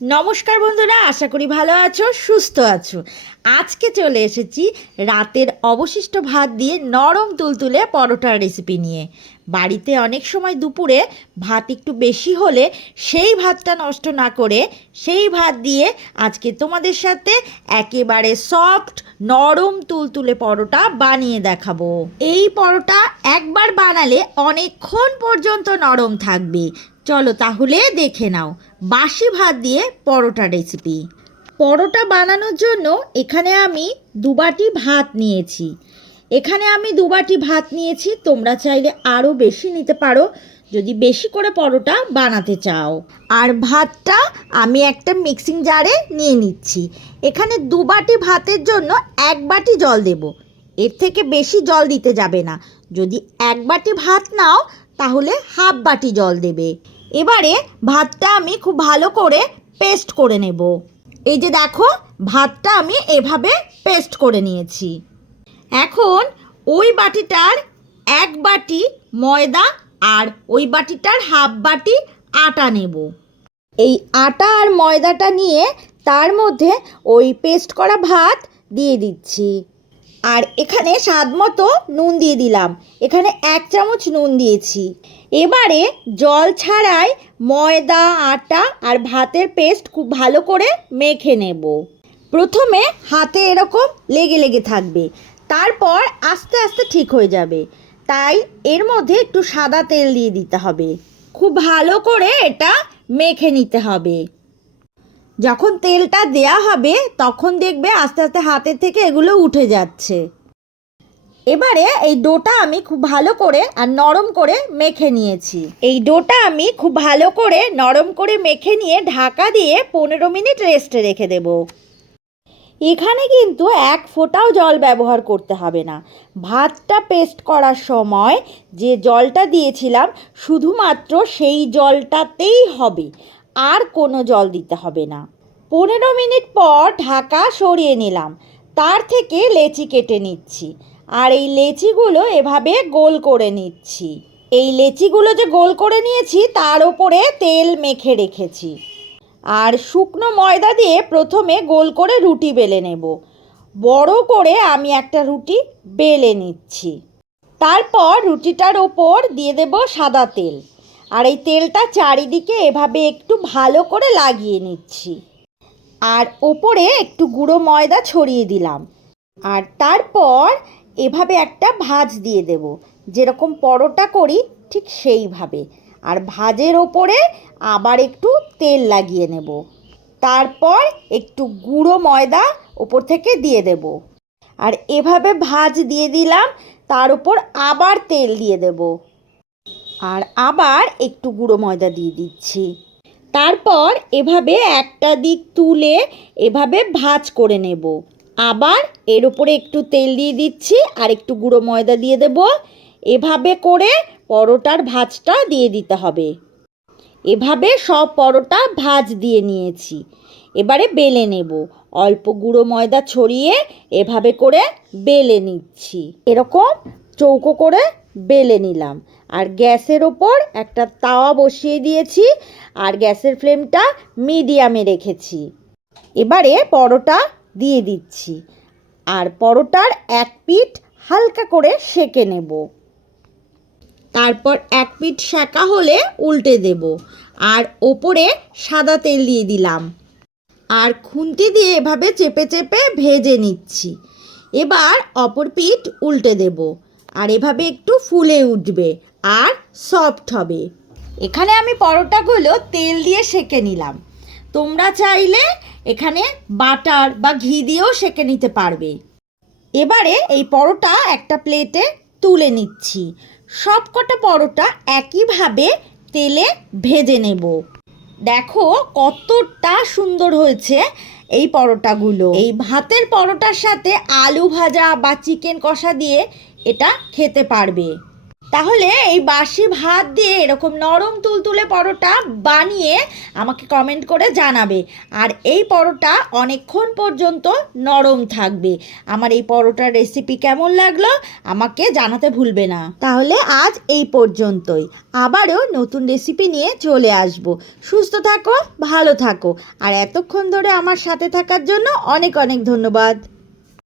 নমস্কার বন্ধুরা, আশা করি ভালো আছো, সুস্থ আছো। আজকে চলে এসেছি রাতের অবশিষ্ট ভাত দিয়ে নরম তুলতুলে পরোটার রেসিপি নিয়ে। বাড়িতে অনেক সময় দুপুরে ভাত একটু বেশি হলে সেই ভাতটা নষ্ট না করে সেই ভাত দিয়ে আজকে তোমাদের সাথে একেবারে সফট নরম তুলতুলে পরোটা বানিয়ে দেখাবো। এই পরোটা একবার বানালে অনেকক্ষণ পর্যন্ত নরম থাকবে। চলো তাহলে দেখে নাও, বাসি ভাত দিয়ে পরোটা রেসিপি পরোটা বানানোর জন্য এখানে আমি দুবাটি ভাত নিয়েছি। এখানে আমি দুবাটি ভাত নিয়েছি, তোমরা চাইলে আরও বেশি নিতে পারো, যদি বেশি করে পরোটা বানাতে চাও। আর ভাতটা আমি একটা মিক্সিং জারে নিয়ে নিচ্ছি। এখানে দুবাটি ভাতের জন্য এক বাটি জল দেব। এর থেকে বেশি জল দিতে যাবে না। যদি এক বাটি ভাত নাও, তাহলে হাফ বাটি জল দেবে। এবারে ভাতটা আমি খুব ভালো করে পেস্ট করে নেব। এই যে দেখো, ভাতটা আমি এভাবে পেস্ট করে নিয়েছি। এখন ওই বাটিটার এক বাটি ময়দা আর ওই বাটিটার হাফ বাটি আটা নেব। এই আটা আর ময়দাটা নিয়ে তার মধ্যে ওই পেস্ট করা ভাত দিয়ে দিচ্ছি। আর এখানে স্বাদ মতো নুন দিয়ে দিলাম। এখানে এক চামচ নুন দিয়েছি। এবারে জল ছাড়াই ময়দা, আটা আর ভাতের পেস্ট খুব ভালো করে মেখে নেব। প্রথমে হাতে এরকম লেগে লেগে থাকবে। তারপর আস্তে আস্তে ঠিক হয়ে যাবে। তাই এর মধ্যে একটু সাদা তেল দিয়ে দিতে হবে। খুব ভালো করে এটা মেখে নিতে হবে। যখন তেলটা দেয়া হবে, তখন দেখবে আস্তে আস্তে হাতের থেকে এগুলো উঠে যাচ্ছে। এবারে এই ডোটা আমি খুব ভালো করে আর নরম করে মেখে নিয়েছি। এই ডোটা আমি খুব ভালো করে নরম করে মেখে নিয়ে ঢাকা দিয়ে পনেরো মিনিট রেস্টে রেখে দেব। এখানে কিন্তু এক ফোঁটাও জল ব্যবহার করতে হবে না। ভাতটা পেস্ট করার সময় যে জলটা দিয়েছিলাম, শুধুমাত্র সেই জলটাতেই হবে। আর কোনো জল দিতে হবে না। পনেরো মিনিট পর ঢাকা সরিয়ে নিলাম। তার থেকে লেচি কেটে নিচ্ছি। আর এই লেচিগুলো এভাবে গোল করে নিচ্ছি। এই লেচিগুলো যে গোল করে নিয়েছি, তার ওপরে তেল মেখে রেখেছি। আর শুকনো ময়দা দিয়ে প্রথমে গোল করে রুটি বেলে নেব। বড় করে আমি একটা রুটি বেলে নিচ্ছি। তারপর রুটিটার ওপর দিয়ে দেব সাদা তেল। আর এই তেলটা চারিদিকে এভাবে একটু ভালো করে লাগিয়ে নিচ্ছি। আর ওপরে একটু গুঁড়ো ময়দা ছড়িয়ে দিলাম। আর তারপর এভাবে একটা ভাজ দিয়ে দেব। যেরকম পরোটা করি ঠিক সেইভাবে। আর ভাজের ওপরে আবার একটু তেল লাগিয়ে নেব। তারপর একটু গুঁড়ো ময়দা ওপর থেকে দিয়ে দেব। আর এভাবে ভাজ দিয়ে দিলাম, তার উপর আবার তেল দিয়ে দেব। আর আবার একটু গুঁড়ো ময়দা দিয়ে দিচ্ছি। তারপর এভাবে একটা দিক তুলে এভাবে ভাজ করে নেব। আবার এর উপরে একটু তেল দিয়ে দিচ্ছি, আর একটু গুঁড়ো ময়দা দিয়ে দেব। এভাবে করে পরোটার ভাজটা দিয়ে দিতে হবে। এভাবে সব পরোটা ভাজ দিয়ে নিয়েছি। এবারে বেলে নেব। অল্প গুঁড়ো ময়দা ছড়িয়ে এভাবে করে বেলে নিচ্ছি। এরকম চৌকো করে বেলে নিলাম। আর গ্যাসের ওপর একটা তাওয়া বসিয়ে দিয়েছি আর গ্যাসের ফ্লেমটা মিডিয়ামে রেখেছি। এবারে পরোটা দিয়ে দিচ্ছি। আর পরোটার এক পিঠ হালকা করে সেকে নেব। তারপর এক পিঠ সেকা হলে উল্টে দেব, আর ওপরে সাদা তেল দিয়ে দিলাম। আর খুন্তি দিয়ে এভাবে চেপে চেপে ভেজে নিচ্ছি। এবার অপর পিঠ উল্টে দেব, আর এভাবে একটু ফুলে উঠবে আর সফট হবে। এখানে আমি পরোটাগুলো তেল দিয়ে সেকে নিলাম। তোমরা চাইলে এখানে বাটার বা ঘি দিয়েও সেকে নিতে পারবে। এবারে এই পরোটা একটা প্লেটে তুলে নিচ্ছি। সব কটা পরোটা একইভাবে তেলে ভেজে নেব। দেখো কতটা সুন্দর হয়েছে এই পরোটাগুলো। এই ভাতের পরোটার সাথে আলু ভাজা বা চিকেন কষা দিয়ে এটা খেতে পারবে। তাহলে এই বাসি ভাত দিয়ে এরকম নরম তুলতুলে পরোটা বানিয়ে আমাকে কমেন্ট করে জানাবে। আর এই পরোটা অনেকক্ষণ পর্যন্ত নরম থাকবে। আমার এই পরোটার রেসিপি কেমন লাগল আমাকে জানাতে ভুলবে না। তাহলে আজ এই পর্যন্তই। আবারও নতুন রেসিপি নিয়ে চলে আসব। সুস্থ থাকো, ভালো থাকো। আর এতক্ষণ ধরে আমার সাথে থাকার জন্য অনেক অনেক ধন্যবাদ।